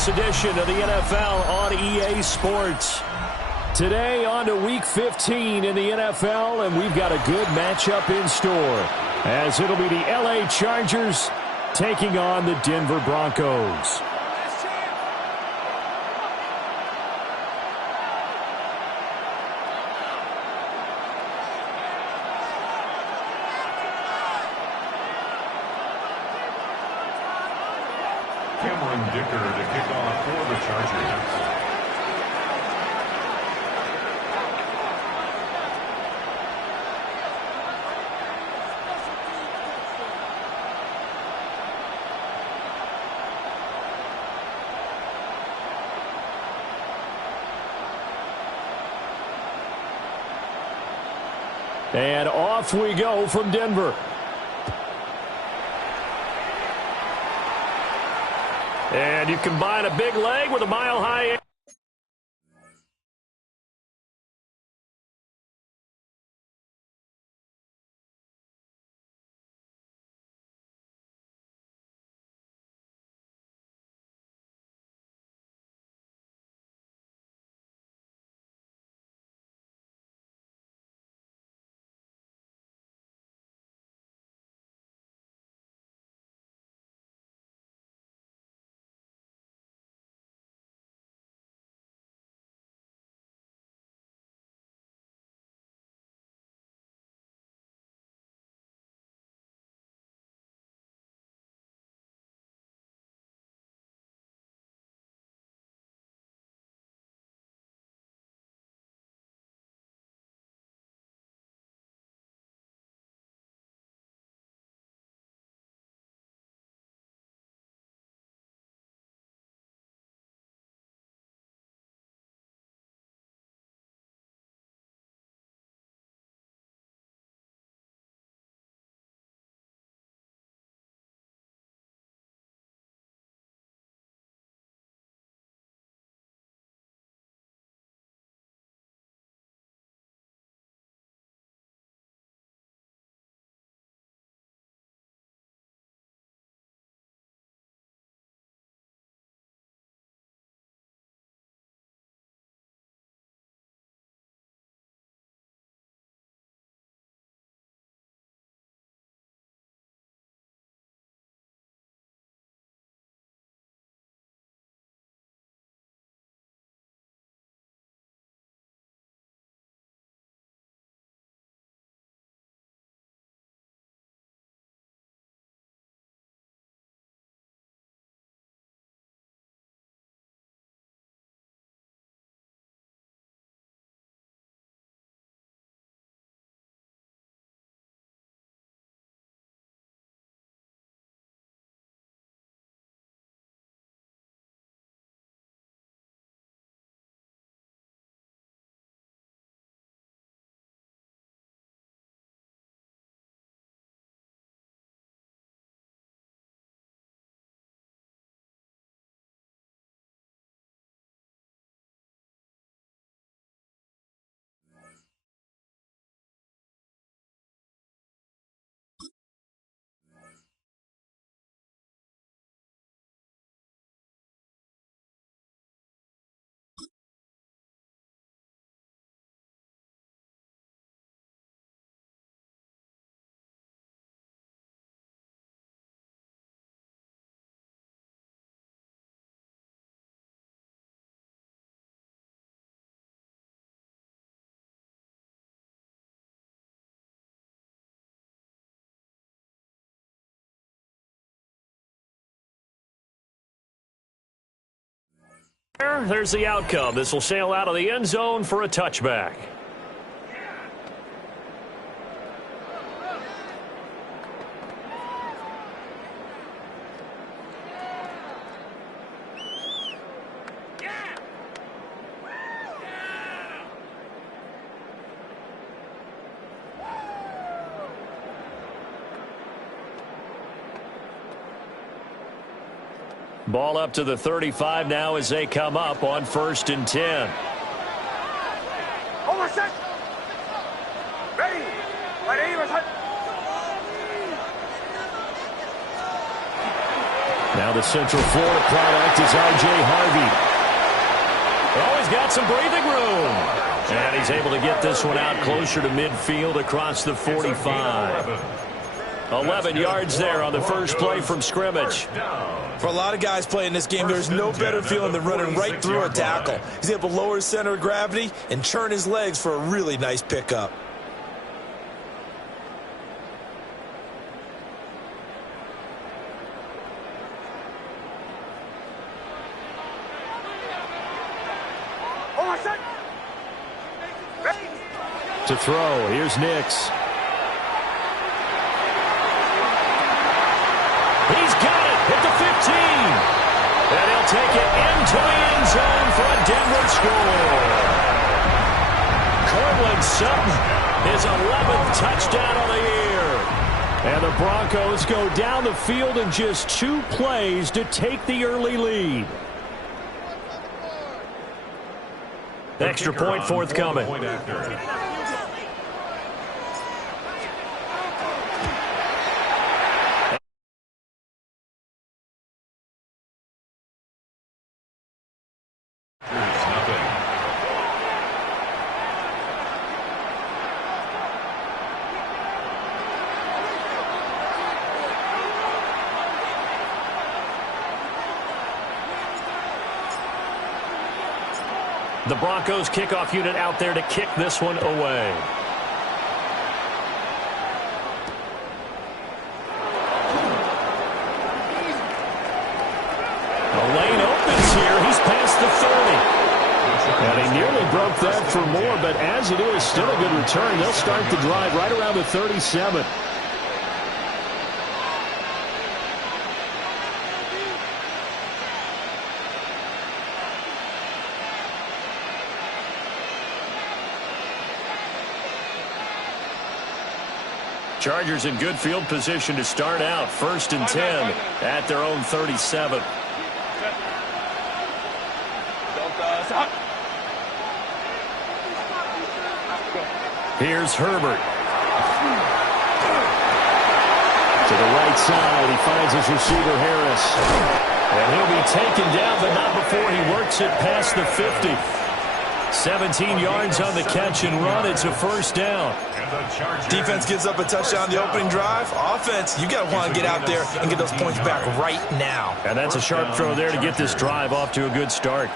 this edition of the NFL on EA Sports. Today on to Week 15 in the NFL, and we've got a good matchup in store, as it'll be the LA Chargers taking on the Denver Broncos. Cameron Dicker to kick off for the Chargers. And off we go from Denver. And you combine a big leg with a mile-high. There's the outcome. This will sail out of the end zone for a touchback. Ball up to the 35 now as they come up on 1st and 10. Now the Central Florida product is R.J. Harvey. Oh, he's got some breathing room. And he's able to get this one out closer to midfield across the 45. 11 yards there on the first play from scrimmage. For a lot of guys playing this game, there's no better feeling than running right through a tackle. He's able to lower his center of gravity and turn his legs for a really nice pickup. To throw, here's Nix. He's got it at the 15. And he'll take it into the end zone for a Denver score. Courtland Sutton, his 11th touchdown of the year. And the Broncos go down the field in just 2 plays to take the early lead. Extra point forthcoming. The Broncos kickoff unit out there to kick this one away. The lane opens here. He's past the 30. And he nearly broke that for more, but as it is, still a good return. They'll start the drive right around the 37. Chargers in good field position to start out. 1st and 10 at their own 37. Here's Herbert. To the right side, he finds his receiver Harris. And he'll be taken down, but not before he works it past the 50. 17 yards on the catch and run. It's a first down. Defense gives up a touchdown the opening drive. Offense, you got to want to get out there and get those points back right now. And that's a sharp throw there to get this drive off to a good start.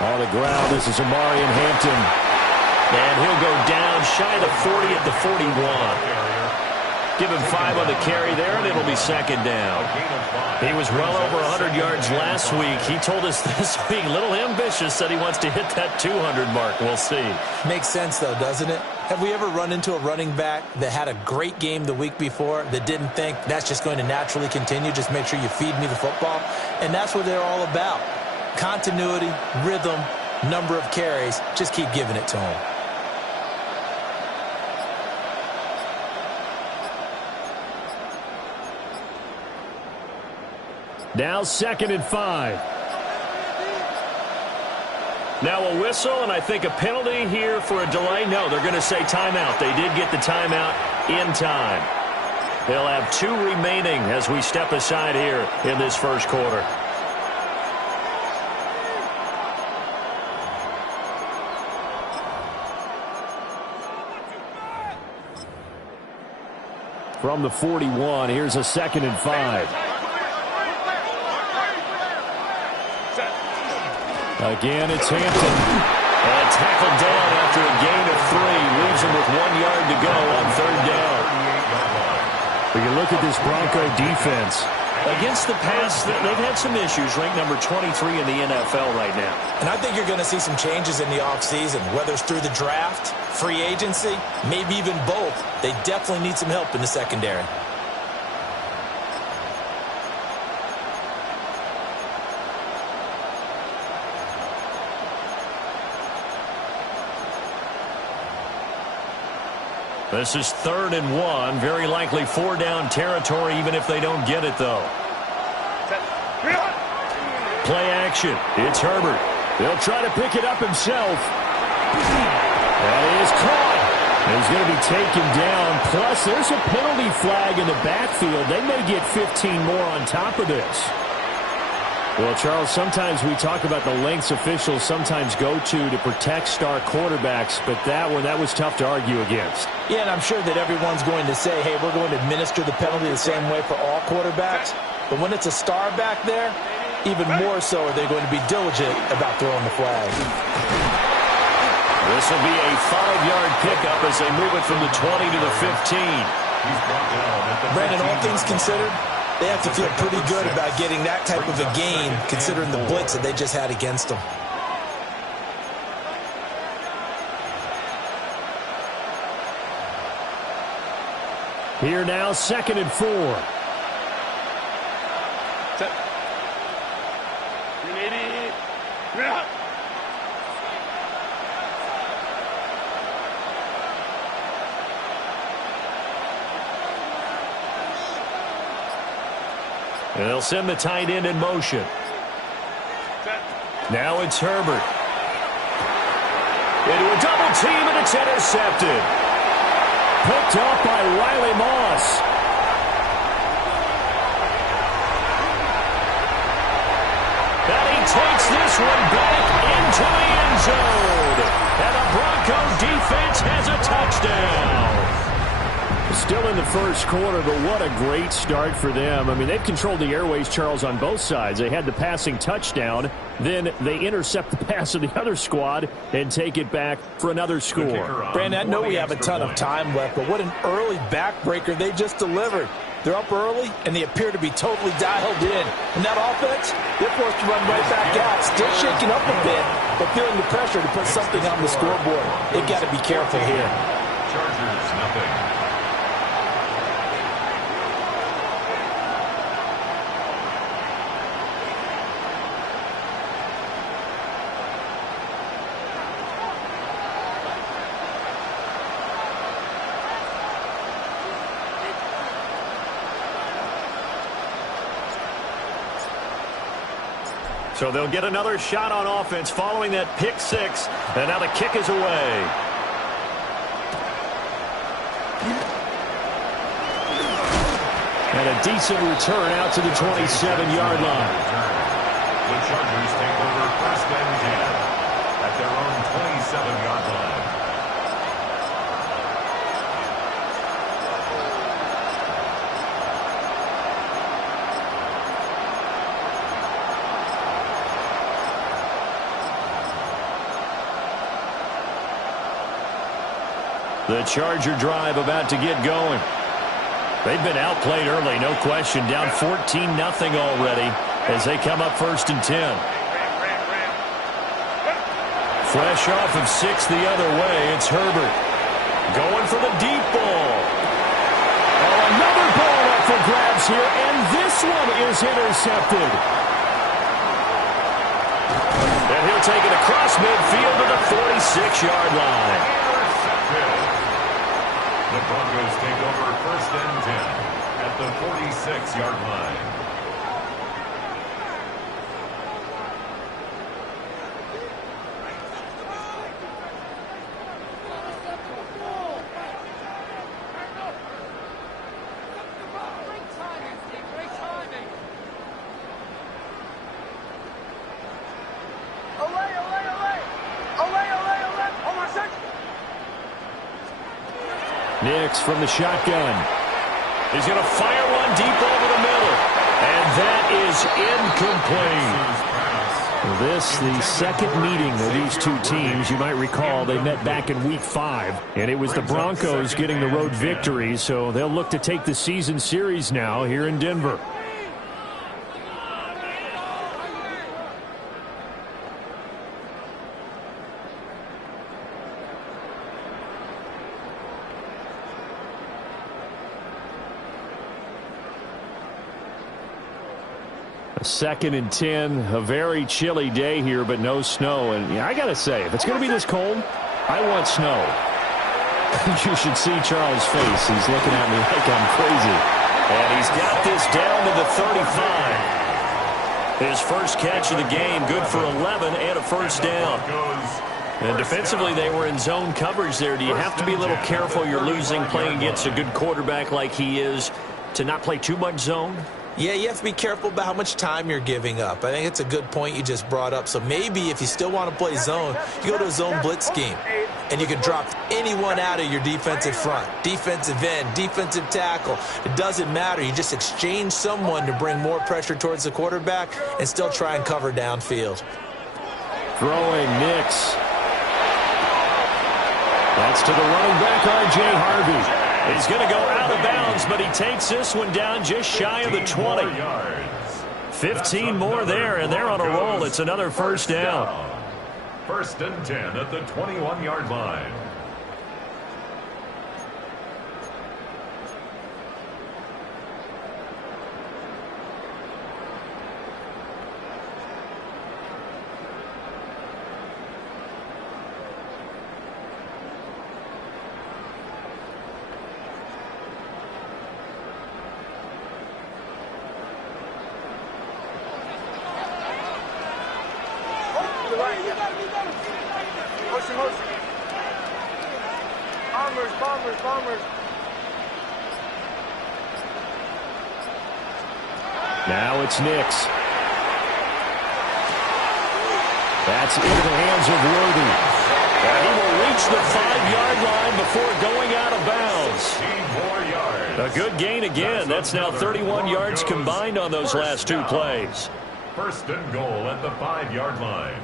On the ground, this is Omarion Hampton. And he'll go down shy of the 40 at the 41. Give him 5 on the carry there, and it'll be second down. He was well over 100 yards last week. He told us this week, a little ambitious, that he wants to hit that 200 mark. We'll see. Makes sense, though, doesn't it? Have we ever run into a running back that had a great game the week before that didn't think that's just going to naturally continue? Just make sure you feed me the football. And that's what they're all about. Continuity, rhythm, number of carries. Just keep giving it to him. Now 2nd and 5. Now a whistle, and I think a penalty here for a delay. No, they're going to say timeout. They did get the timeout in time. They'll have 2 remaining as we step aside here in this first quarter. From the 41, here's a 2nd and 5. Again, it's Hampton. And tackled down after a gain of 3. Leaves him with 1 yard to go on 3rd down. But you look at this Bronco defense. Against the pass, they've had some issues. Ranked number 23 in the NFL right now. And I think you're going to see some changes in the offseason, whether it's through the draft, free agency, maybe even both. They definitely need some help in the secondary. This is 3rd and 1. Very likely 4-down territory, even if they don't get it, though. Play action. It's Herbert. They'll try to pick it up himself. That is caught. He's going to be taken down. Plus, there's a penalty flag in the backfield. They may get 15 more on top of this. Well, Charles, sometimes we talk about the lengths officials sometimes go to protect star quarterbacks, but that was tough to argue against. Yeah, and I'm sure that everyone's going to say, hey, we're going to administer the penalty the same way for all quarterbacks. But when it's a star back there, even more so are they going to be diligent about throwing the flag. This will be a 5-yard pickup as they move it from the 20 to the 15. Brandon, all things considered, they have to feel pretty good about getting that type of a gain considering the blitz that they just had against them. Here now, 2nd and 4. And they'll send the tight end in motion. Now it's Herbert. Into a double team, and it's intercepted. Picked up by Riley Moss. And he takes this one back into the end zone. And the Bronco defense has a touchdown. Still in the first quarter, but what a great start for them. I mean, they've controlled the airways, Charles, on both sides. They had the passing touchdown. Then they intercept the pass of the other squad and take it back for another score. Brandon, I know we have a ton of time left, but what an early backbreaker they just delivered. They're up early, and they appear to be totally dialed in. And that offense, they're forced to run right back out, still shaking up a bit, but feeling the pressure to put something on the scoreboard. They've got to be careful here. Chargers, nothing. So they'll get another shot on offense following that pick six. And now the kick is away. And a decent return out to the 27-yard line. The Chargers take over 1st and 10 at their own 27-yard line. The Charger drive about to get going. They've been outplayed early, no question. Down 14-0 already as they come up 1st and 10. Fresh off of 6 the other way, it's Herbert. Going for the deep ball. Oh, another ball up for grabs here, and this one is intercepted. And he'll take it across midfield to the 46-yard line. The Broncos take over 1st and 10 at the 46-yard line. Nix from the shotgun. He's going to fire one deep over the middle. And that is incomplete. This, the second meeting of these two teams. You might recall they met back in Week 5. And it was the Broncos getting the road victory. So they'll look to take the season series now here in Denver. Second and 10, a very chilly day here, but no snow. And yeah, I got to say, if it's going to be this cold, I want snow. You should see Charles' face. He's looking at me like I'm crazy. And he's got this down to the 35. His first catch of the game, good for 11 and a first down. And defensively, they were in zone coverage there. Do you have to be a little careful? You're losing playing against a good quarterback like he is to not play too much zone? Yeah, you have to be careful about how much time you're giving up. I think it's a good point you just brought up. So maybe if you still want to play zone, you go to a zone blitz scheme. And you can drop anyone out of your defensive front. Defensive end, defensive tackle. It doesn't matter. You just exchange someone to bring more pressure towards the quarterback and still try and cover downfield. Throwing Nix. That's to the running back, R.J. Harvey. He's going to go out of bounds, but he takes this one down just shy of the 20. 15 more there, and they're on a roll. It's another first down. First and 10 at the 21-yard line. Bombers. Now it's Nix. That's into the hands of Worthy. He will reach the 5-yard line before going out of bounds. A good gain again. That's now 31 yards combined on those last two plays. First and goal at the 5-yard line.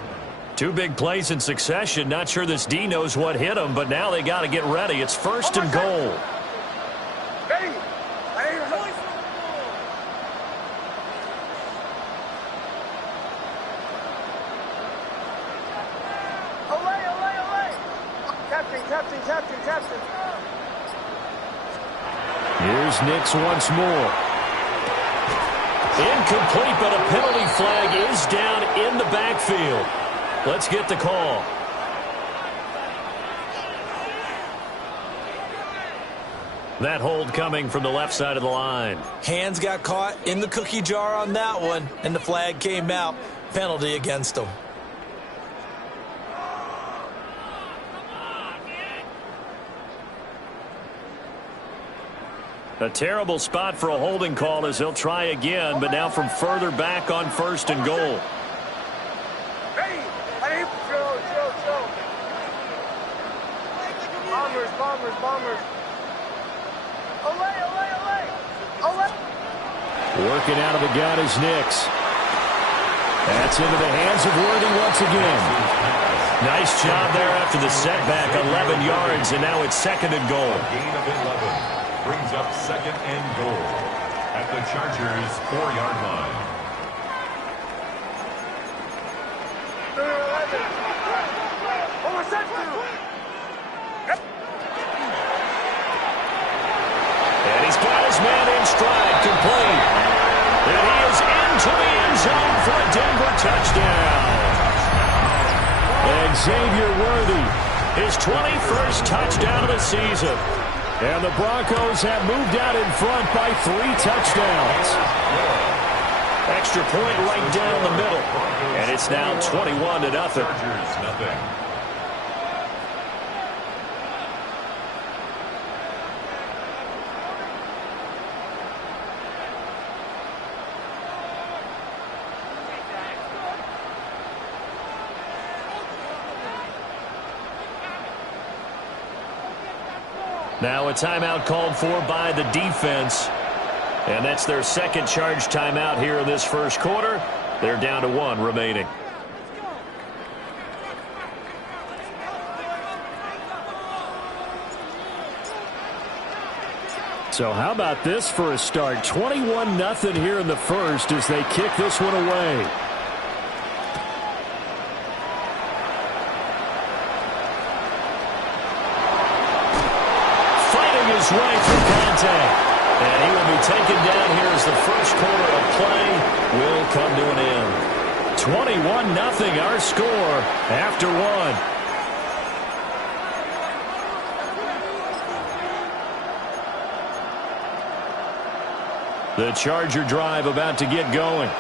Two big plays in succession. Not sure this D knows what hit him, but now they got to get ready. It's first and goal. Captain. Here's Nix once more. Incomplete, but a penalty flag is down in the backfield. Let's get the call. That hold coming from the left side of the line. Hands got caught in the cookie jar on that one, and the flag came out. Penalty against him. A terrible spot for a holding call as he'll try again, but now from further back on first and goal. Chill. Bombers. Olay. Working out of the gun is Nix. That's into the hands of Worthy once again. Nice job there after the setback, 11 yards, and now it's second and goal. Gain of 11 brings up second and goal at the Chargers' 4-yard line. And he's got his man in stride, complete. And he is into the end zone for a Denver touchdown. And Xavier Worthy, his 21st touchdown of the season. And the Broncos have moved out in front by 3 touchdowns. Extra point right down the middle. And it's now 21-0. Chargers, nothing. Now a timeout called for by the defense. And that's their second charge timeout here in this first quarter. They're down to 1 remaining. So how about this for a start? 21-0 here in the first as they kick this one away. His way through contact. And he will be taken down here as the first quarter of play will come to an end. 21-0 our score after 1. The Charger drive about to get going.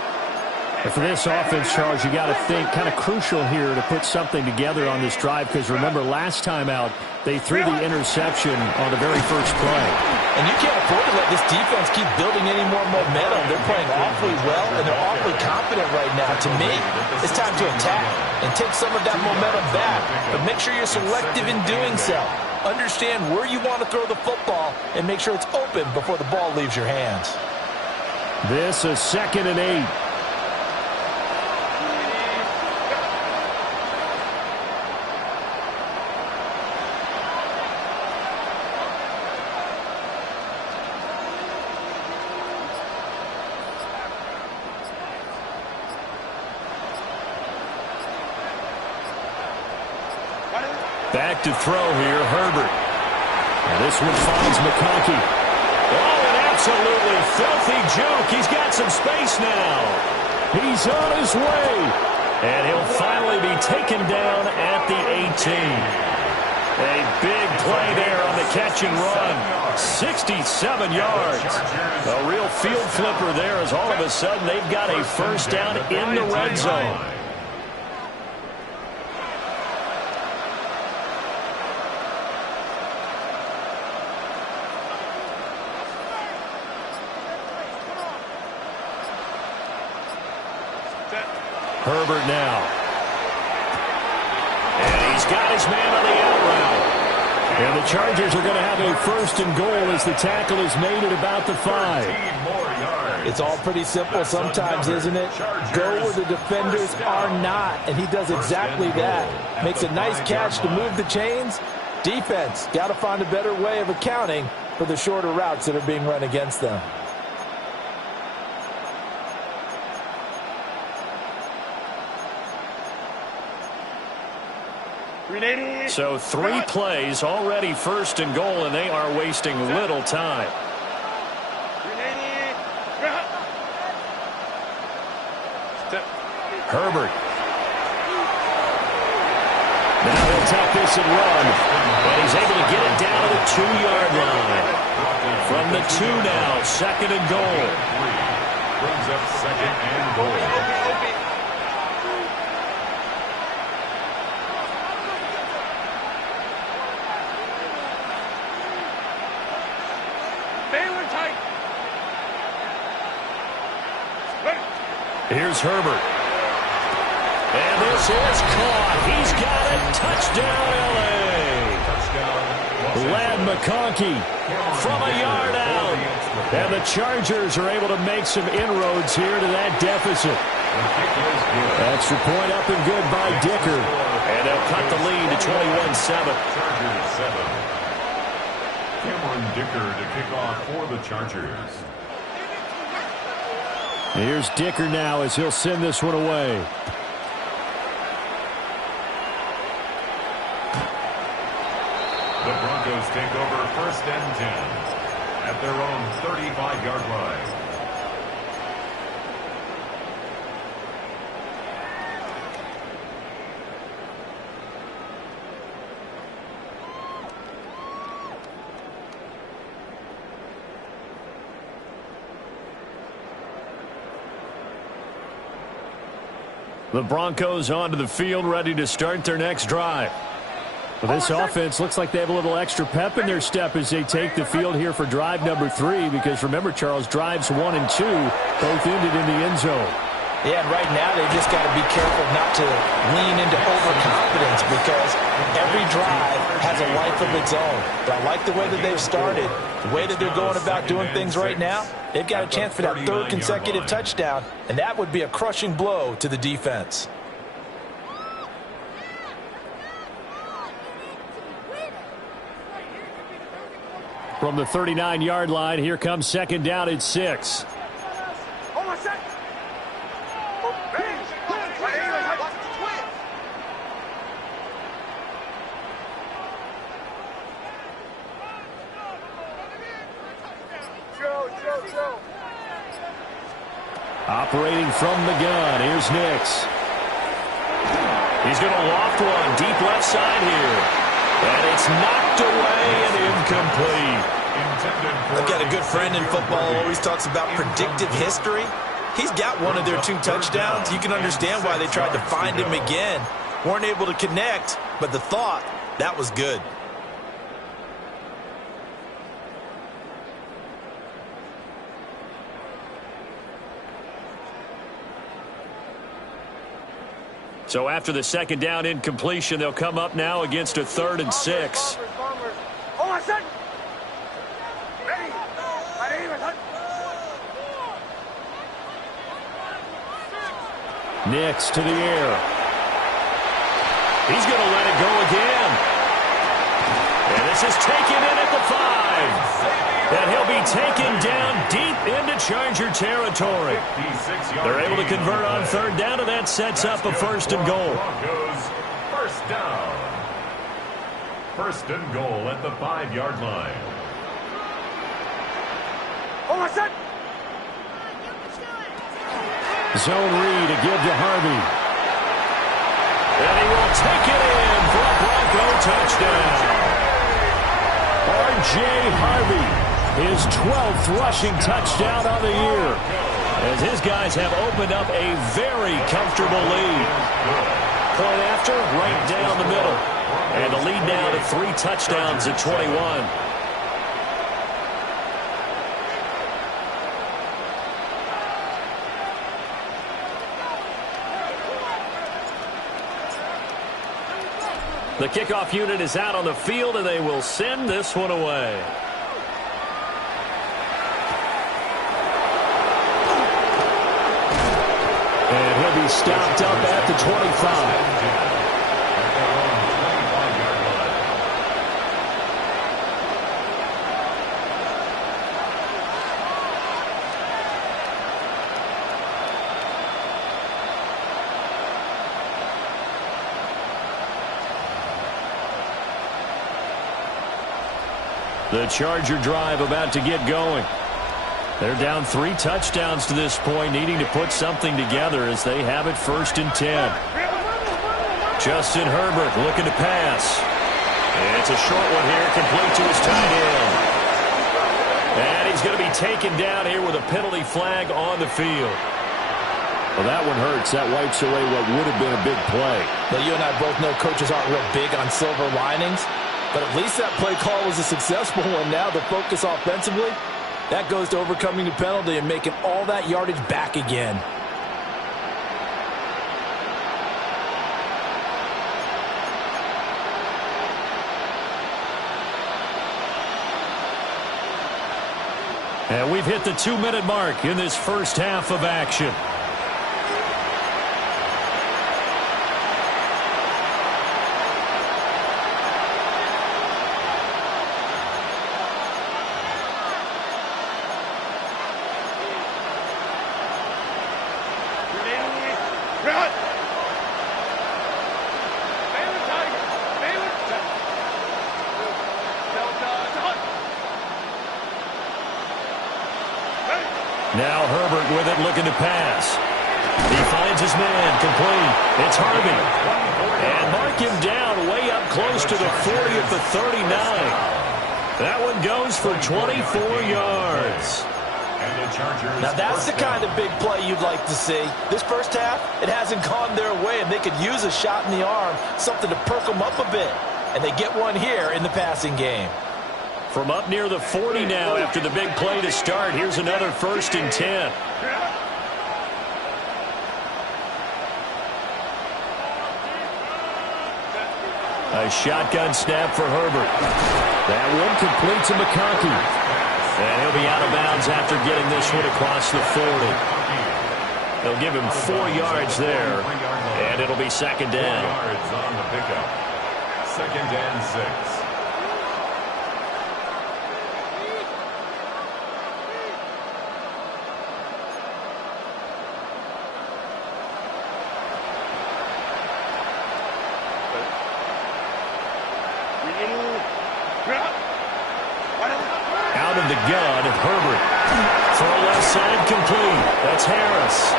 And for this offense, Charles, you got to think kind of crucial here to put something together on this drive, because remember last time out they threw the interception on the very first play. And you can't afford to let this defense keep building any more momentum. They're playing awfully well, and they're awfully confident right now. To me, it's time to attack and take some of that momentum back, but make sure you're selective in doing so. Understand where you want to throw the football and make sure it's open before the ball leaves your hands. This is 2nd and 8. Back to throw here, Herbert. And this one finds McConkey. Oh, an absolutely filthy juke. He's got some space now. He's on his way. And he'll finally be taken down at the 18. A big play there on the catch and run. 67 yards. A real field flipper there, as all of a sudden they've got a first down in the red zone. Herbert now. And he's got his man on the out route. And the Chargers are going to have a 1st and goal as the tackle is made at about the 5. It's all pretty simple sometimes, isn't it? Go where the defenders are not, and he does exactly that. Makes a nice catch to move the chains. Defense, got to find a better way of accounting for the shorter routes that are being run against them. So 3 plays already 1st and goal, and they are wasting little time. Herbert. Now he'll take this and run. And he's able to get it down to the 2-yard line. From the 2 now, 2nd and goal. Brings up 2nd and goal. Here's Herbert. And this is caught. He's got it. Touchdown, L.A. Ladd McConkey from a yard out. And the Chargers are able to make some inroads here to that deficit. Extra point up and good by Dicker. And they'll cut the lead to 21-7. Chargers 7. Cameron Dicker to kick off for the Chargers. Here's Dicker now as he'll send this one away. The Broncos take over 1st and 10 at their own 35-yard line. The Broncos onto the field, ready to start their next drive. Well, this offense looks like they have a little extra pep in their step as they take the field here for drive number 3, because remember, Charles, drives 1 and 2 both ended in the end zone. Yeah, and right now they just got to be careful not to lean into overconfidence, because every drive has a life of its own. But I like the way that they've started, the way that they're going about doing things right now. They've got a chance for that 3rd consecutive touchdown, and that would be a crushing blow to the defense. From the 39-yard line, here comes 2nd down at 6. Operating from the gun, here's Nix. He's going to loft one deep left side here. And it's knocked away and incomplete. I've got a good friend in football who always talks about predictive history. He's got one of their 2 touchdowns. You can understand why they tried to find him again. Weren't able to connect, but the thought, that was good. So after the second down incompletion, they'll come up now against a 3rd and 6. Bombers. Oh, I said. Ready. Nix to the air. He's going to let it go again. And this is taken in at the 5. And he'll be taken down deep into Charger territory. They're able to convert on 3rd down, and that sets up a 1st and goal. First down. 1st and goal at the 5-yard line. Oh, I said. Zone read to give to Harvey. And he will take it in for a Bronco touchdown. R.J. Harvey, his 12th rushing touchdown on the year, as his guys have opened up a very comfortable lead. Point after, right down the middle. And the lead now to 3 touchdowns at 21. The kickoff unit is out on the field, and they will send this one away. And he'll be stopped up at the 25. The Charger drive about to get going. They're down 3 touchdowns to this point, needing to put something together as they have it 1st and 10. Justin Herbert looking to pass. And it's a short one here, complete to his tight end. And he's going to be taken down here with a penalty flag on the field. Well, that one hurts. That wipes away what would have been a big play. Well, you and I both know coaches aren't real big on silver linings. But at least that play call was a successful one. Now the focus offensively, that goes to overcoming the penalty and making all that yardage back again. And we've hit the 2-minute mark in this first half of action. Now Herbert with it, looking to pass. He finds his man, complete. It's Harvey. And mark him down way up close to the 40 at the 39. That one goes for 24 yards. Now that's the kind of big play you'd like to see. This first half, it hasn't gone their way, and they could use a shot in the arm, something to perk them up a bit. And they get one here in the passing game. From up near the 40 now after the big play to start. Here's another 1st and 10. A shotgun snap for Herbert. That one complete to McConkey. And he'll be out of bounds after getting this one across the 40. They'll give him 4 yards there, and it'll be 2nd down. Yards on the pickup. 2nd and 6. Out of the gun, Herbert. Throw left side, complete. That's Harris.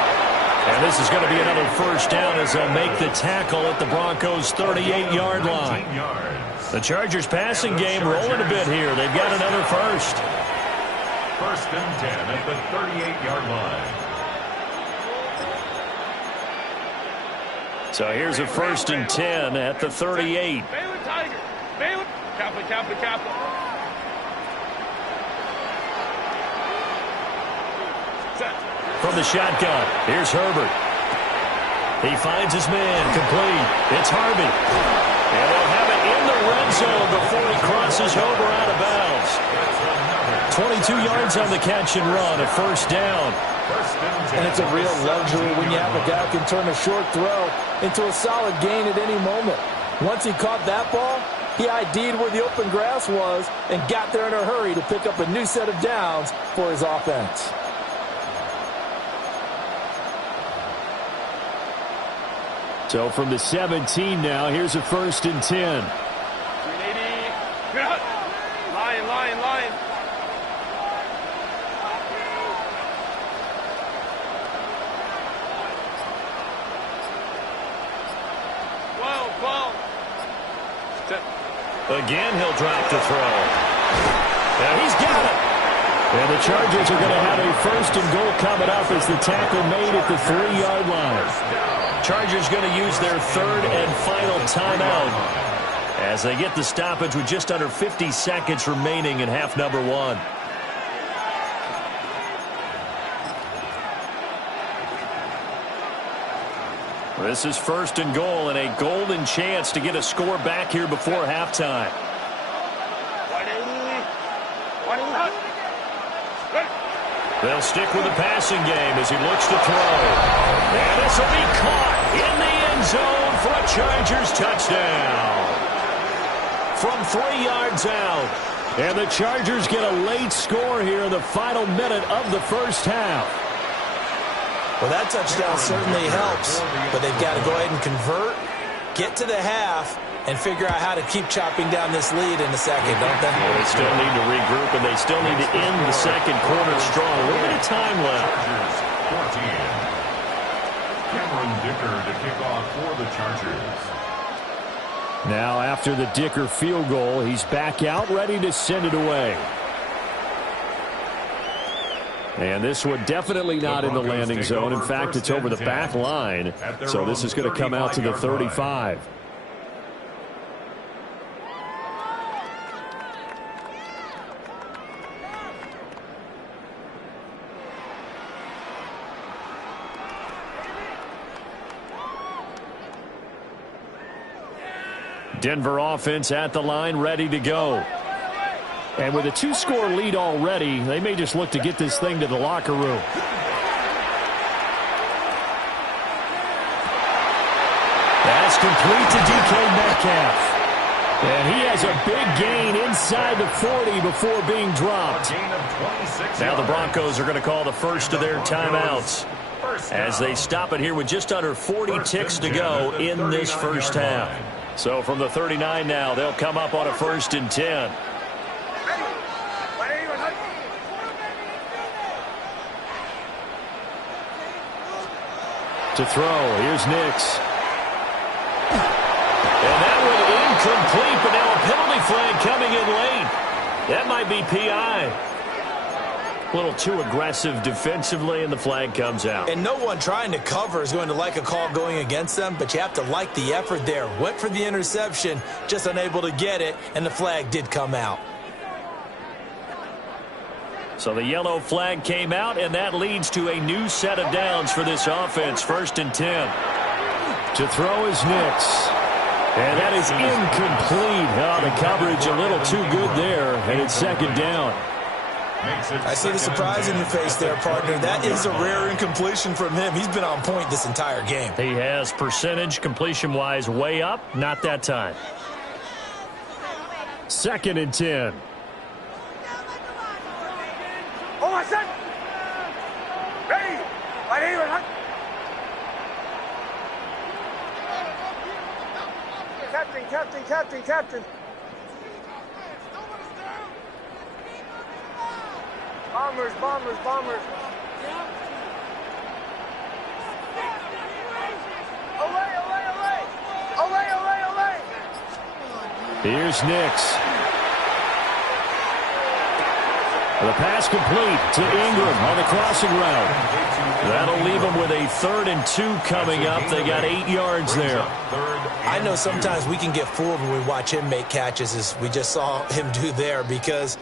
And this is going to be another 1st down as they'll make the tackle at the Broncos' 38-yard line. The Chargers passing game rolling a bit here. They've got another 1st. 1st and 10 at the 38-yard line. So here's a 1st and 10 at the 38. Baylor Tiger. Baylor. Kappa. Set. From the shotgun, here's Herbert. He finds his man, complete. It's Harvey. And they'll have it in the red zone before he crosses over out of bounds. 22 yards on the catch and run, a 1st down. And it's a real luxury when you have a guy who can turn a short throw into a solid gain at any moment. Once he caught that ball, he ID'd where the open grass was and got there in a hurry to pick up a new set of downs for his offense. So from the 17 now, here's a 1st and 10. 380. Lion. 12. Again, he'll drop the throw. And he's got it. And the Chargers are going to have a 1st and goal coming up as the tackle made at the 3-yard line. Chargers going to use their 3rd and final timeout as they get the stoppage with just under 50 seconds remaining in half number 1. This is 1st and goal and a golden chance to get a score back here before halftime. They'll stick with the passing game as he looks to throw. And this will be caught in the end zone for a Chargers touchdown. From 3 yards out. And the Chargers get a late score here in the final minute of the 1st half. Well, that touchdown certainly helps, but they've got to go ahead and convert, get to the half, and figure out how to keep chopping down this lead in the second, don't they? Well, they still need to regroup, and they still need to end the second quarter strong. A little bit of time left. Cameron Dicker to kick off for the Chargers. Now, after the Dicker field goal, he's back out, ready to send it away. And this one definitely not in the landing zone. In fact, it's over the back line. So this is going to come out to the 35. Denver offense at the line, ready to go. And with a 2-score lead already, they may just look to get this thing to the locker room. That's complete to DK Metcalf. And he has a big gain inside the 40 before being dropped. Now the Broncos are going to call the first of their timeouts as they stop it here with just under 40 ticks to go in this 1st half. So from the 39 now, they'll come up on a 1st and 10. To throw, here's Nix. And that one incomplete, but now a penalty flag coming in late. That might be PI. A little too aggressive defensively, and the flag comes out. And no one trying to cover is going to like a call going against them, but you have to like the effort there. Went for the interception, just unable to get it, and the flag did come out. So the yellow flag came out, and that leads to a new set of downs for this offense. 1st and 10. To throw is Nix. And that is incomplete. Oh, the coverage a little too good there, and it's 2nd down. I see the surprise in your face there, partner. That is a rare incompletion from him. He's been on point this entire game. He has percentage completion-wise way up. Not that time. 2nd and 10. Ready. Right here. Captain. Bombers. Away. Here's Nix. The pass complete to Ingram on the crossing route. That'll leave them with a 3rd and 2 coming up. They got 8 yards there. I know sometimes we can get fooled when we watch him make catches, as we just saw him do there, because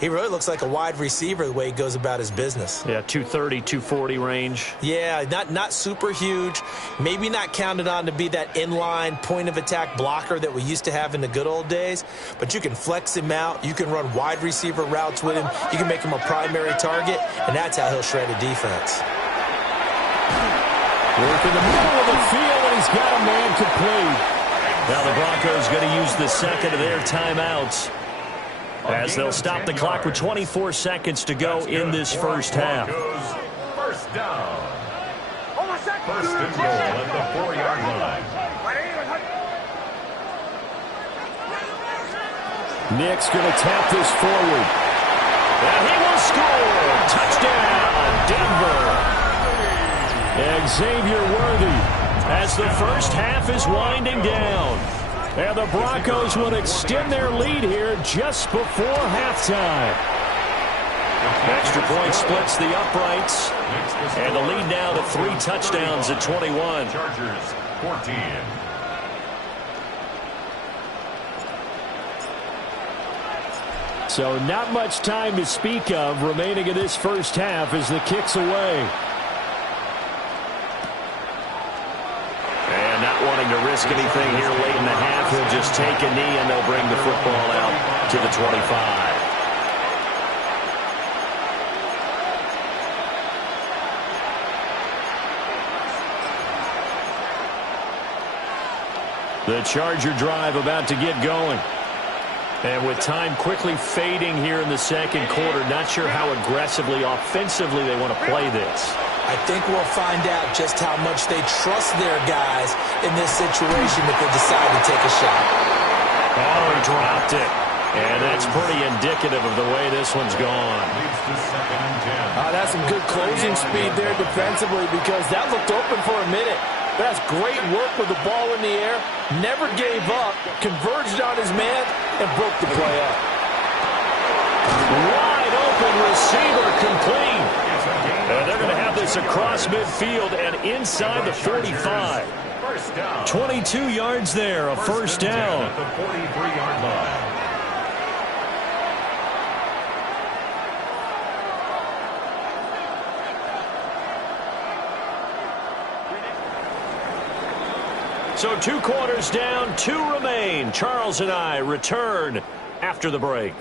he really looks like a wide receiver the way he goes about his business. Yeah, 230, 240 range. Yeah, not super huge. Maybe not counted on to be that inline point-of-attack blocker that we used to have in the good old days. But you can flex him out. You can run wide receiver routes with him. You can make him a primary target, and that's how he'll shred a defense. Work in the middle of the field, and he's got a man complete. Now the Broncos going to use the second of their timeouts, as they'll stop the clock with 24 seconds to go in this first half. First down. First and goal at the 4-yard line. Nick's going to tap this forward. And he will score. Touchdown, Denver. Xavier Worthy, as the first half is winding down. And the Broncos will extend their lead here just before halftime. Extra point splits the uprights. And the lead now to 3 touchdowns at 21. Chargers 14. So not much time to speak of remaining in this first half as the kick's away. And not wanting to risk anything here late in the half, he'll just take a knee and they'll bring the football out to the 25. The Charger drive about to get going. And with time quickly fading here in the second quarter, not sure how aggressively, offensively they want to play this. I think we'll find out just how much they trust their guys in this situation if they decide to take a shot. Oh, he dropped it. And that's pretty indicative of the way this one's gone. That's some good closing speed there defensively, because that looked open for a minute. That's great work with the ball in the air. Never gave up, converged on his man, and broke the play up. Wide open receiver complete. And they're going to have this across midfield and inside the 45. 22 yards there, a first down. At the 43-yard line. So 2 quarters down, 2 remain. Charles and I return after the break.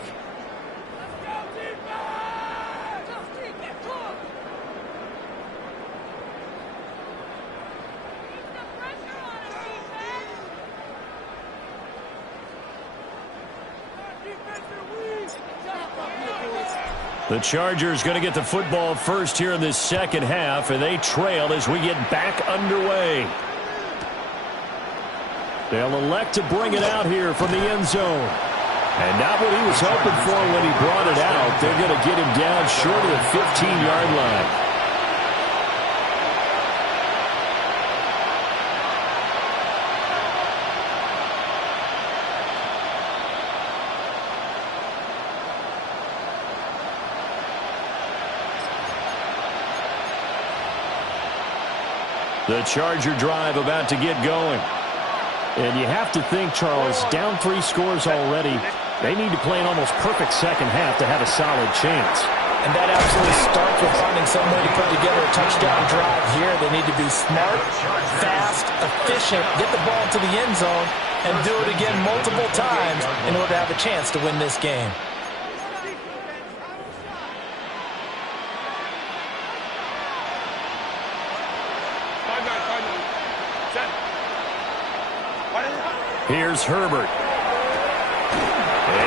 The Chargers going to get the football first here in this second half, and they trail as we get back underway. They'll elect to bring it out here from the end zone. And not what he was hoping for when he brought it out. They're going to get him down short of the 15-yard line. The Charger drive about to get going. And you have to think, Charles, down 3 scores already. They need to play an almost perfect second half to have a solid chance. And that absolutely starts with finding some way to put together a touchdown drive here. They need to be smart, fast, efficient, get the ball to the end zone, and do it again multiple times in order to have a chance to win this game. Here's Herbert.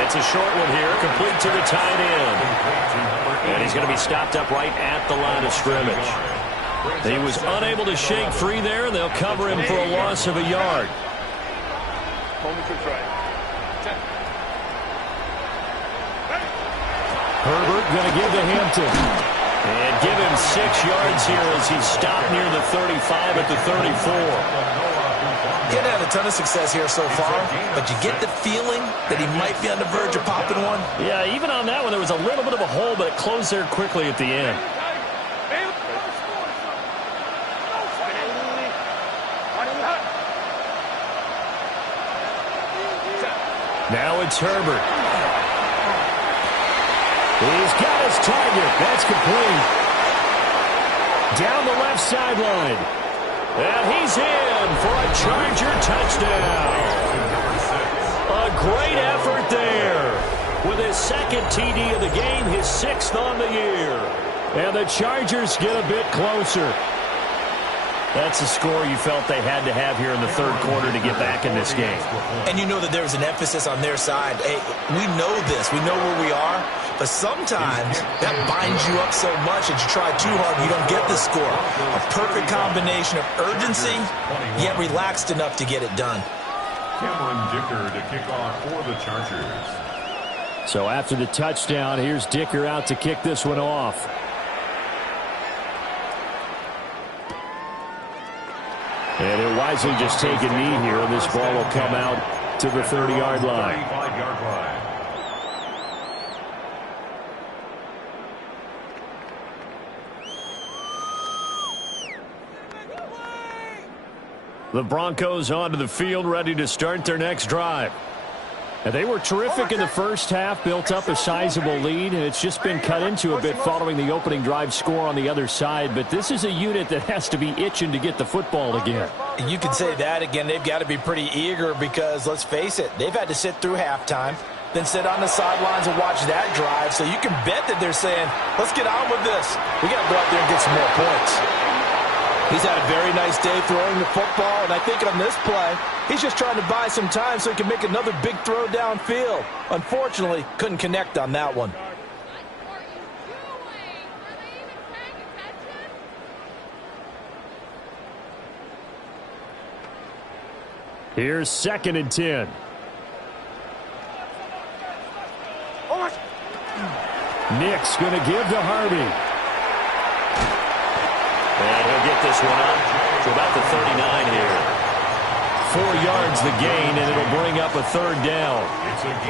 It's a short one here, complete to the tight end. And he's going to be stopped up right at the line of scrimmage. He was unable to shake free there, and they'll cover him for a loss of a yard. Herbert going to give to Hampton. And give him 6 yards here as he's stopped near the 35 at the 34. He hasn't had a ton of success here so far, but you get the feeling that he might be on the verge of popping one. Yeah, even on that one, there was a little bit of a hole, but it closed there quickly at the end. Now it's Herbert. He's got his target. That's complete. Down the left sideline. And he's in for a Charger touchdown. A great effort there. With his second TD of the game, his 6th on the year. And the Chargers get a bit closer. That's the score you felt they had to have here in the third quarter to get back in this game. And you know that there's an emphasis on their side. Hey, we know this. We know where we are. But sometimes that binds you up so much that you try too hard and you don't get the score. A perfect combination of urgency, yet relaxed enough to get it done. Cameron Dicker to kick off for the Chargers. So after the touchdown, here's Dicker out to kick this one off. And he'll wisely just take a knee here, and this ball will come out to the 30-yard line. 35-yard line. The Broncos onto the field, ready to start their next drive. And they were terrific in the first half, built up a sizable lead, and it's just been cut into a bit following the opening drive score on the other side. But this is a unit that has to be itching to get the football again. You can say that again. They've got to be pretty eager because, let's face it, they've had to sit through halftime, then sit on the sidelines and watch that drive. So you can bet that they're saying, let's get on with this. We got to go out there and get some more points. He's had a very nice day throwing the football, and I think on this play, he's just trying to buy some time so he can make another big throw downfield. Unfortunately, couldn't connect on that one. Here's 2nd and 10. Nick's going to give to Harvey. And he'll get this one up to about the 39 here. 4 yards the gain, and it'll bring up a 3rd down.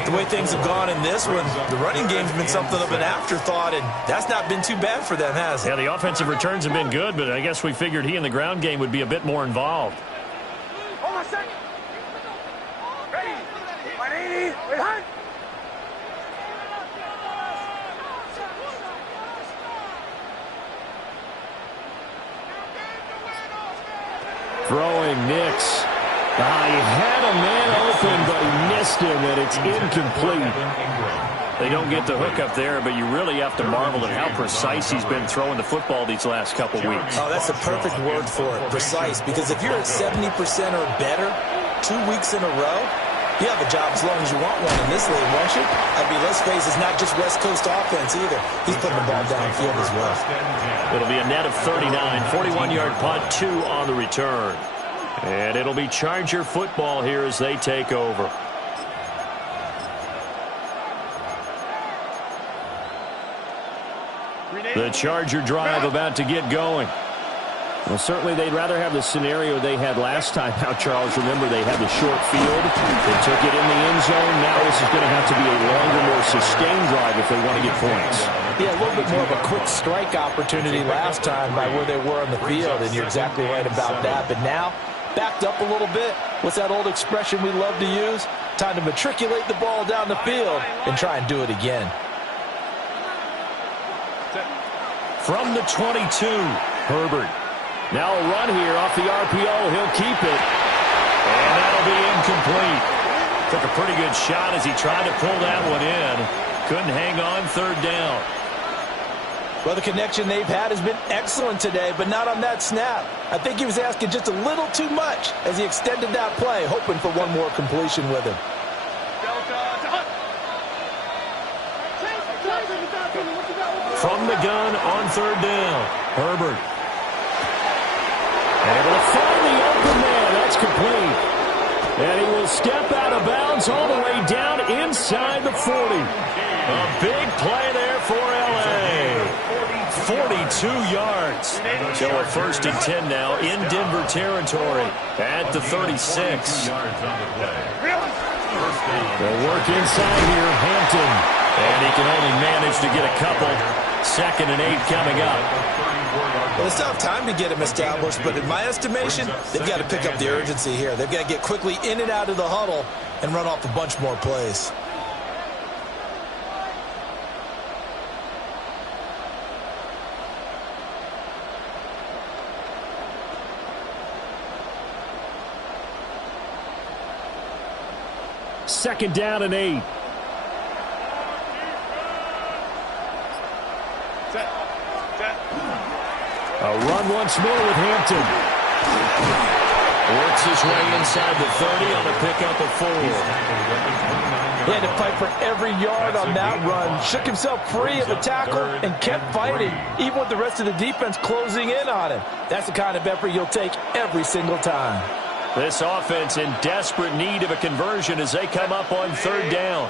The way things have gone in this one, the running game's been something of an afterthought, and that's not been too bad for them, has it? Yeah, the offensive returns have been good, but I guess we figured he in the ground game would be a bit more involved. Hold on a second. Ready. 180. Wait, hunt. Throwing Nix. He had a man open, but he missed him, and it's incomplete. They don't get the hook up there, but you really have to marvel at how precise he's been throwing the football these last couple weeks. Oh, that's the perfect word for it, precise, because if you're at 70% or better 2 weeks in a row, you have a job as long as you want one in this league, won't you? I mean, let's face it, it's not just West Coast offense either. He's putting the ball downfield as well. It'll be a net of 39, 41-yard punt, 2 on the return. And it'll be Charger football here as they take over. The Charger drive about to get going. Well, certainly they'd rather have the scenario they had last time. Now, Charles, remember they had the short field. They took it in the end zone. Now this is going to have to be a longer, more sustained drive if they want to get points. Yeah, a little bit more of a quick strike opportunity last time by where they were on the field, and you're exactly right about that. But now, backed up a little bit. What's that old expression we love to use? Time to matriculate the ball down the field and try and do it again. From the 22, Herbert. Now a run here off the RPO. He'll keep it. And that'll be incomplete. Took a pretty good shot as he tried to pull that one in. Couldn't hang on, 3rd down. Well, the connection they've had has been excellent today, but not on that snap. I think he was asking just a little too much as he extended that play, hoping for one more completion with him. From the gun on 3rd down, Herbert. Able to find the open man. That's complete. And he will step out of bounds all the way down inside the 40. A big play there for L.A. 42 yards. So a 1st and 10 now in Denver territory at the 36. They'll work inside here, Hampton. And he can only manage to get a couple. 2nd and 8 coming up. Well, it's not time to get him established, but in my estimation, they've got to pick up the urgency here. They've got to get quickly in and out of the huddle and run off a bunch more plays. Second down and 8. A run once more with Hampton. Works his way inside the 30 on a pickup of 4. He had to fight for every yard on that run. Shook himself free of the tackle and kept fighting, even with the rest of the defense closing in on him. That's the kind of effort you'll take every single time. This offense in desperate need of a conversion as they come up on 3rd down.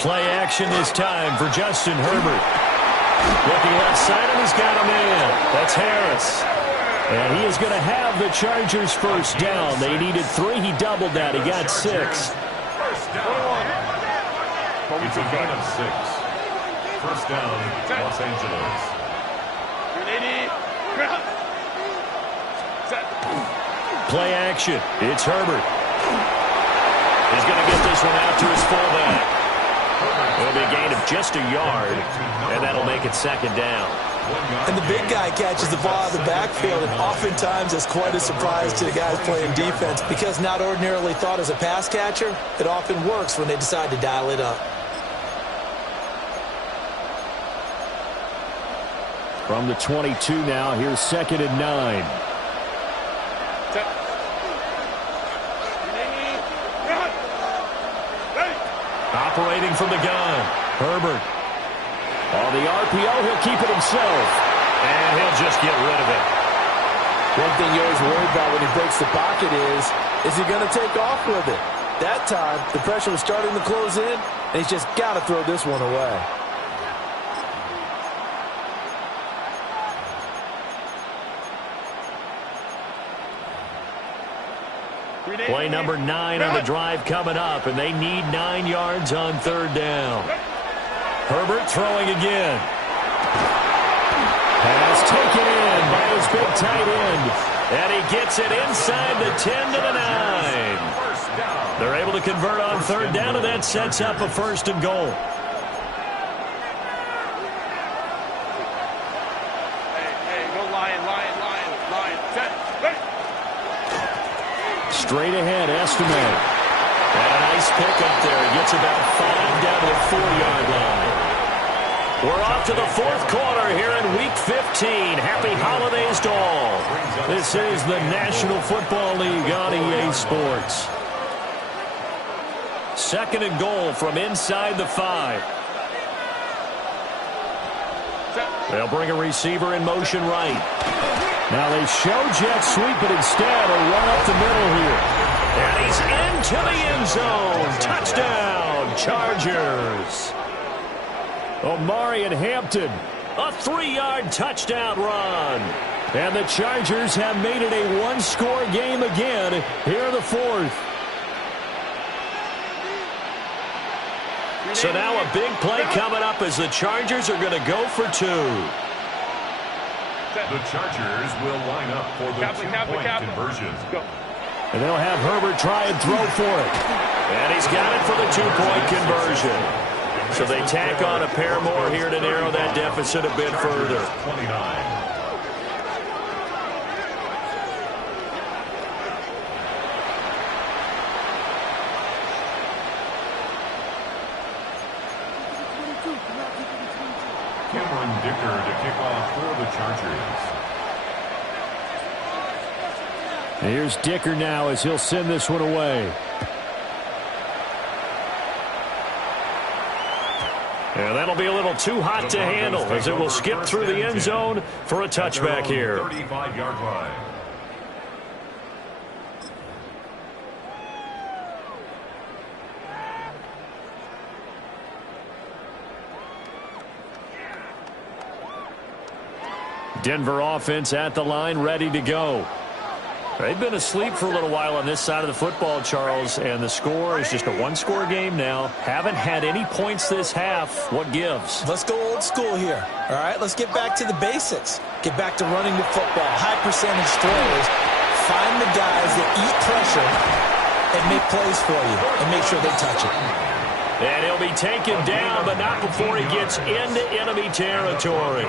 Play action this time for Justin Herbert. Looking left side, and he's got a man. That's Harris. And he is going to have the Chargers' 1st down. They needed 3. He doubled that. He got 6. 1st down. It's a gain of 6. 1st down, Los Angeles. Play action. It's Herbert. He's going to get this one out to his fullback. It'll be a gain of just a yard, and that'll make it 2nd down. And the big guy catches the ball out of the backfield, and oftentimes it's quite a surprise to the guys playing defense because not ordinarily thought as a pass catcher, it often works when they decide to dial it up. From the 22 now, here's 2nd and 9. Operating from the gun, Herbert. On the RPO, he'll keep it himself. And he'll just get rid of it. One thing you always worry about when he breaks the pocket is he going to take off with it? That time, the pressure was starting to close in, and he's just got to throw this one away. Play number 9 on the drive coming up, and they need 9 yards on 3rd down. Herbert throwing again. Pass taken in by his big tight end, and he gets it inside the 10 to the 9. They're able to convert on 3rd down, and that sets up a 1st and goal. Straight ahead, Estime. And a nice pick up there. He gets about 5 down to the 4-yard line. We're off to the 4th quarter here in Week 15. Happy holidays to all. This is the National Football League on EA Sports. 2nd and goal from inside the 5. They'll bring a receiver in motion right. Now they show jet sweep, but instead a run up the middle here. And he's into the end zone. Touchdown, Chargers. Omarion Hampton, a 3-yard touchdown run. And the Chargers have made it a 1-score game again here in the 4th. So now a big play coming up as the Chargers are going to go for 2. The Chargers will line up for the 2-point conversion. And they'll have Herbert try and throw for it. And he's got it for the 2-point conversion. So they tack on a pair more here to narrow that deficit a bit further. 29. Cameron Dicker to kick off for the Chargers. And here's Dicker now as he'll send this one away. And that'll be a little too hot to handle as it will skip through the end zone for a touchback here. 35-yard line. Denver offense at the line, ready to go. They've been asleep for a little while on this side of the football, Charles, and the score is just a one-score game now. Haven't had any points this half. What gives? Let's go old school here, all right? Let's get back to the basics. Get back to running the football, high-percentage throws. Find the guys that eat pressure and make plays for you and make sure they touch it. And he'll be taken down, but not before he gets into enemy territory.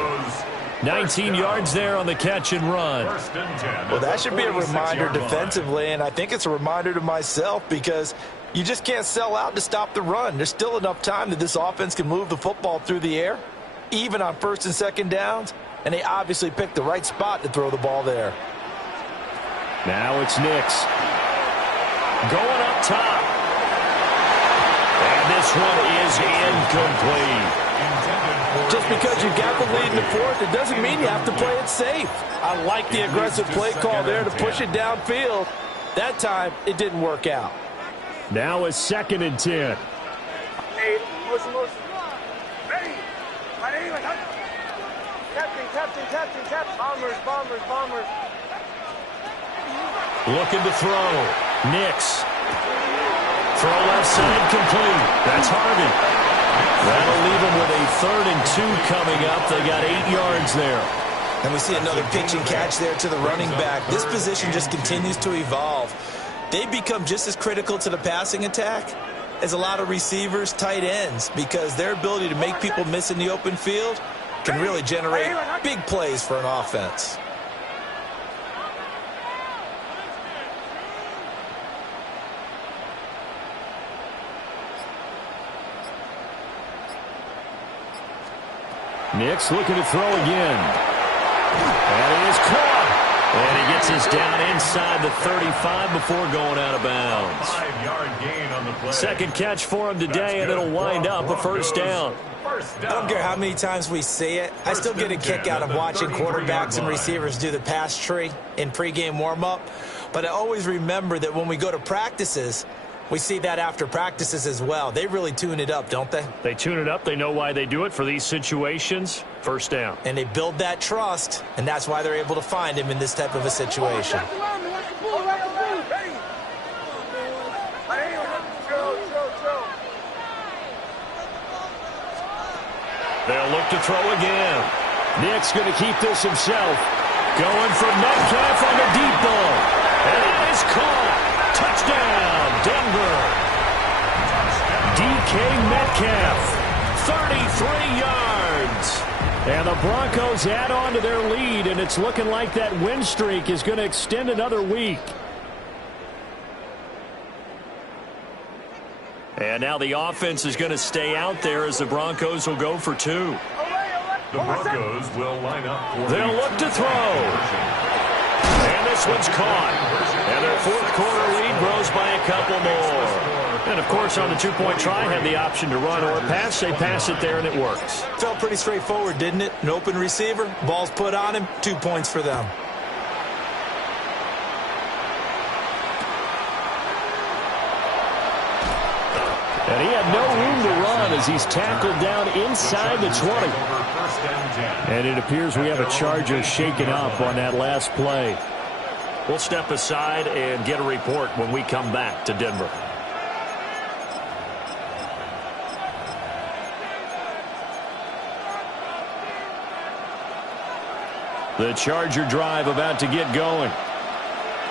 19 yards there on the catch and run. Well, that should be a reminder defensively, and I think it's a reminder to myself because you just can't sell out to stop the run. There's still enough time that this offense can move the football through the air, even on first and second downs, and they obviously picked the right spot to throw the ball there. Now it's Nix. Going up top. And this one is incomplete. Just because you got the lead in the fourth, it doesn't mean you have to play it safe. I like the aggressive play call there to push it downfield. That time, it didn't work out. Now it's 2nd and 10. Hey, motion. Ready. Captain. Bombers. Looking to throw. Nix. Throw left side complete. That's Harvey. That'll leave them with a 3rd and 2 coming up. They got 8 yards there. And we see another pitch and catch there to the running back. This position just continues to evolve. They become just as critical to the passing attack as a lot of receivers, tight ends, because their ability to make people miss in the open field can really generate big plays for an offense. Nix looking to throw again. And he is caught. And he gets us down inside the 35 before going out of bounds. 5-yard gain on the play. Second catch for him today, and it'll wind up a first down. I don't care how many times we see it. I still get a kick out of watching quarterbacks and receivers do the pass tree in pregame warm-up. But I always remember that when we go to practices, we see that after practices as well. They really tune it up, don't they? They tune it up. They know why they do it for these situations. First down. And they build that trust, and that's why they're able to find him in this type of a situation. They'll look to throw again. Nick's going to keep this himself. Going for Metcalf on the deep ball. And it is caught. Touchdown, Denver. DK Metcalf, 33 yards. And the Broncos add on to their lead, and it's looking like that win streak is going to extend another week. And now the offense is going to stay out there as the Broncos will go for 2. The Broncos will line up for They'll look to throw. And this one's caught. And their fourth quarter lead grows by a couple more. And, of course, on the two-point try, had the option to run or pass. They pass it there, and it works. Felt pretty straightforward, didn't it? An open receiver, ball's put on him, 2 points for them. And he had no room to run as he's tackled down inside the 20. And it appears we have a Charger shaken up on that last play. We'll step aside and get a report when we come back to Denver. The Charger drive about to get going.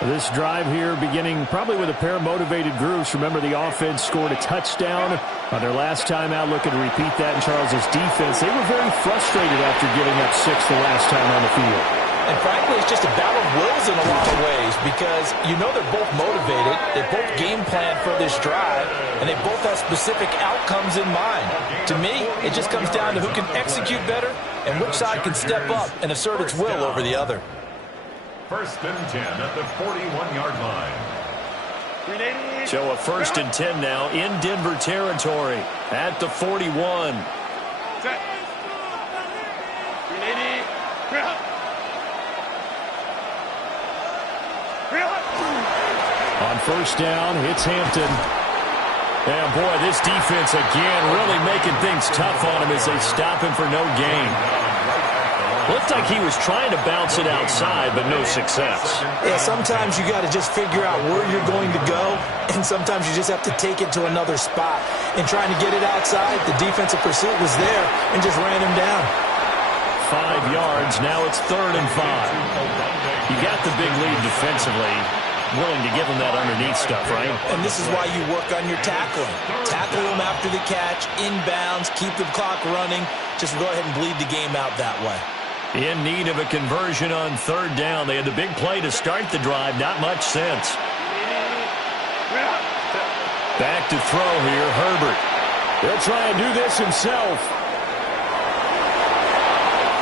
This drive here beginning probably with a pair of motivated groups. Remember, the offense scored a touchdown on their last time out. Looking to repeat that in Charles' defense. They were very frustrated after giving up 6 the last time on the field. And frankly, it's just a battle of wills in a lot of ways because you know they're both motivated. They both game plan for this drive, and they both have specific outcomes in mind. To me, it just comes down to who can execute better and which side can step up and assert its will over the other. First and 10 at the 41-yard line. So a 1st and 10 now in Denver territory at the 41. Set. On first down, it's Hampton. And boy, this defense again really making things tough on him as they stop him for no gain. Looked like he was trying to bounce it outside, but no success. Yeah, sometimes you got to just figure out where you're going to go, and sometimes you just have to take it to another spot. And trying to get it outside, the defensive pursuit was there and just ran him down. 5 yards, now it's 3rd and 5. You got the big lead defensively. Willing to give him that underneath stuff, right? And this is why you work on your tackling. Tackle him after the catch, inbounds, keep the clock running. Just go ahead and bleed the game out that way. In need of a conversion on 3rd down. They had the big play to start the drive. Not much sense. Back to throw here, Herbert. He'll try and do this himself.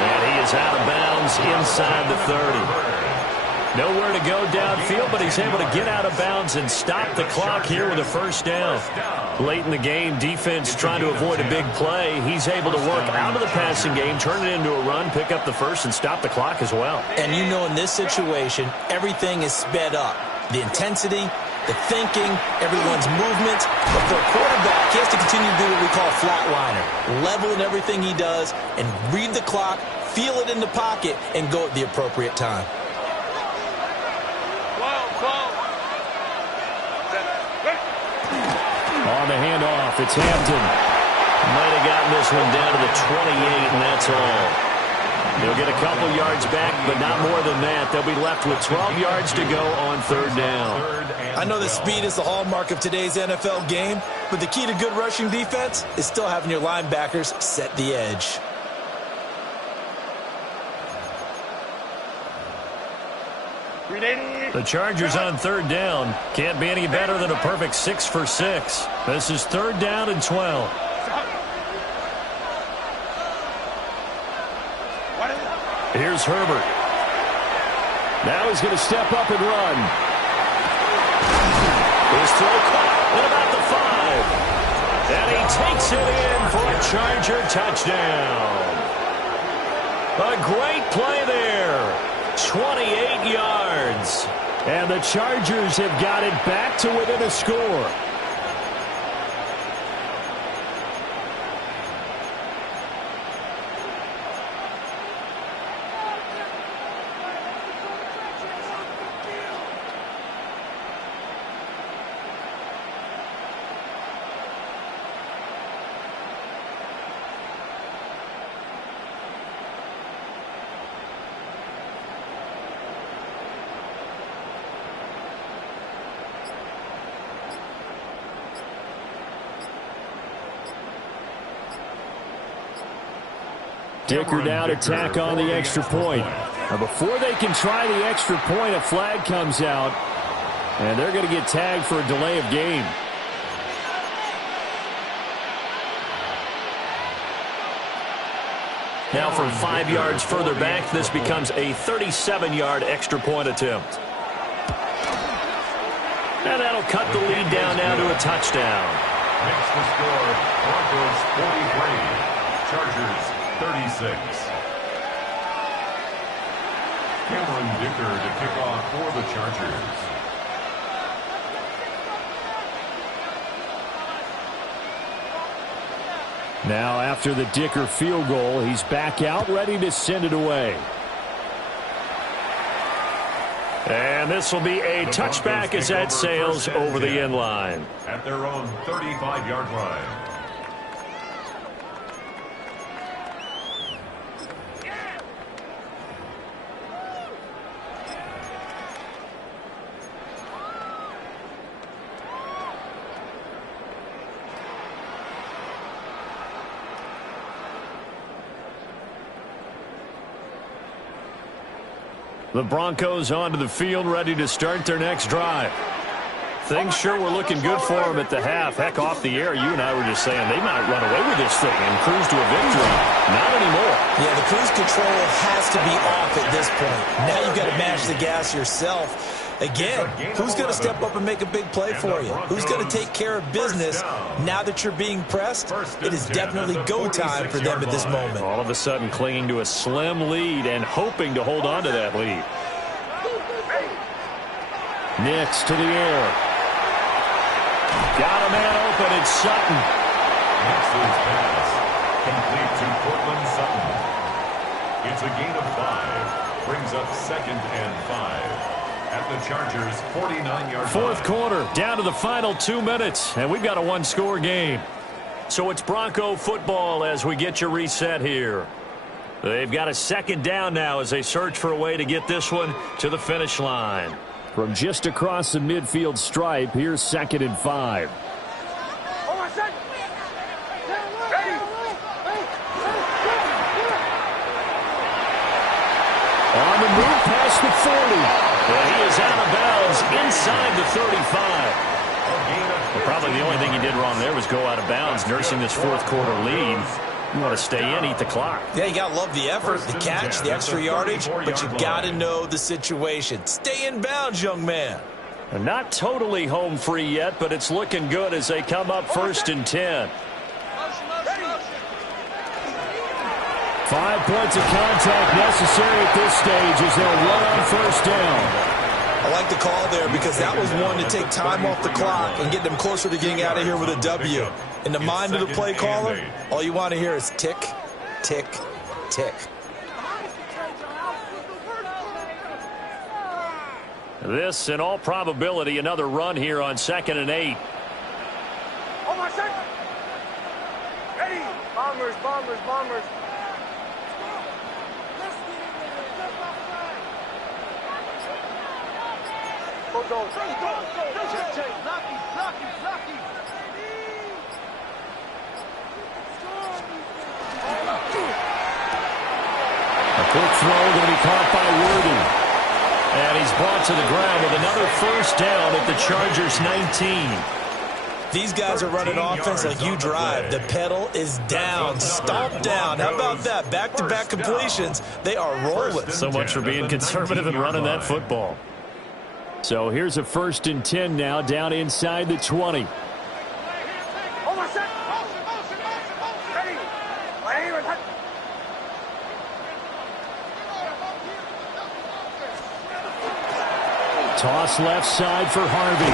And he is out of bounds inside the 30. Nowhere to go downfield, but he's able to get out of bounds and stop the clock here with a 1st down. Late in the game, defense trying to avoid a big play. He's able to work out of the passing game, turn it into a run, pick up the 1st, and stop the clock as well. And you know in this situation, everything is sped up. The intensity, the thinking, everyone's movement. But for a quarterback, he has to continue to do what we call a flatliner. Level in everything he does and read the clock, feel it in the pocket, and go at the appropriate time. On the handoff, it's Hampton. Might have gotten this one down to the 28, and that's all. They'll get a couple yards back, but not more than that. They'll be left with 12 yards to go on 3rd down. I know that speed is the hallmark of today's NFL game, but the key to good rushing defense is still having your linebackers set the edge. The Chargers on 3rd down. Can't be any better than a perfect 6 for 6. This is 3rd down and 12. Here's Herbert. Now he's going to step up and run. His throw caught at about the 5. And he takes it in for a Charger touchdown. A great play there. 28 yards. And the Chargers have got it back to within a score. Dicker now to tack on the extra point. Now before they can try the extra point, a flag comes out, and they're going to get tagged for a delay of game. Now from 5 yards further back, this becomes a 37-yard extra point attempt. And that'll cut the lead down now to a touchdown. Makes the score Broncos 43, Chargers 36. Cameron Dicker to kick off for the Chargers. Now after the Dicker field goal, he's back out ready to send it away. And this will be a touchback as that sails over the end line. At their own 35-yard line. The Broncos onto the field, ready to start their next drive. Things sure were looking good for them at the half. Heck, off the air, you and I were just saying they might run away with this thing and cruise to a victory. Not anymore. Yeah, the cruise control has to be off at this point. Now you've got to mash the gas yourself. Again, who's going to step up and make a big play for you? Who's going to take care of business now that you're being pressed? It is definitely go time for them at this moment. All of a sudden clinging to a slim lead and hoping to hold on to that lead. Nix to the air. Got a man open. It's Sutton. Nix's pass complete to Cortland Sutton. It's a gain of 5. Brings up 2nd and 5. At the Chargers' 49-yard line. Fourth quarter, down to the final 2 minutes, and we've got a one-score game. So it's Bronco football as we get your reset here. They've got a second down now as they search for a way to get this one to the finish line. From just across the midfield stripe, here's 2nd and 5. On the move past the 40. And he is out of bounds inside the 35. Well, probably the only thing he did wrong there was go out of bounds, nursing this fourth quarter lead. You want to stay in, eat the clock. Yeah, you got to love the effort, the catch, the extra yardage, but you got to know the situation. Stay in bounds, young man. And not totally home free yet, but it's looking good as they come up 1st and 10. 5 points of contact necessary at this stage as they'll run on 1st down. I like the call there because that was one to take time off the clock and get them closer to getting out of here with a W. In the mind of the play caller, all you want to hear is tick, tick, tick. This, in all probability, another run here on 2nd and 8. Hold on a second. Ready. Bombers, bombers, bombers. Go, go, go. Check. Lucky. A quick throw going to be caught by Worthy. And he's brought to the ground with another 1st down at the Chargers' 19. These guys are running offense like you drive. The pedal is down, stomp down. How about that? Back-to-back completions. They are rolling. So much for being conservative and running that football. So here's a 1st and 10 now, down inside the 20. Hold on a second. Ready. Toss left side for Harvey.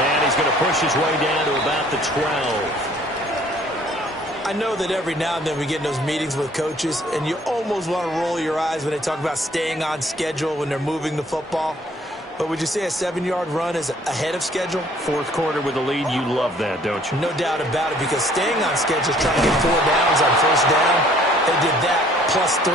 And he's going to push his way down to about the 12. I know that every now and then we get in those meetings with coaches, and you almost want to roll your eyes when they talk about staying on schedule when they're moving the football. But would you say a 7-yard run is ahead of schedule? Fourth quarter with the lead, you love that, don't you? No doubt about it, because staying on schedule is trying to get 4 downs on 1st down. They did that plus 3.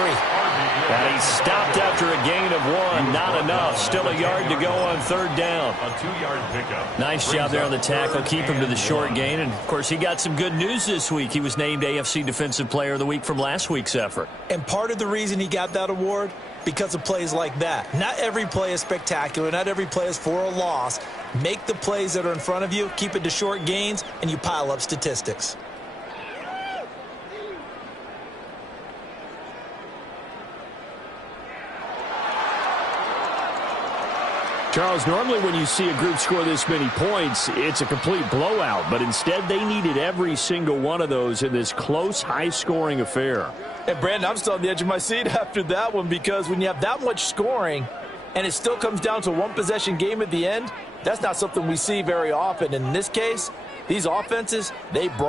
And he stopped after a gain of 1. Not enough. Still a yard to go on 3rd down. A 2-yard pickup. Nice job there on the tackle. Keep him to the short gain. And, of course, he got some good news this week. He was named AFC Defensive Player of the Week from last week's effort. And part of the reason he got that award, because of plays like that. Not every play is spectacular. Not every play is for a loss. Make the plays that are in front of you, keep it to short gains, and you pile up statistics. Charles, normally when you see a group score this many points, it's a complete blowout. But instead, they needed every single one of those in this close, high-scoring affair. And, Brandon, I'm still on the edge of my seat after that one, because when you have that much scoring and it still comes down to a one-possession game at the end, that's not something we see very often. In this case, these offenses, they brought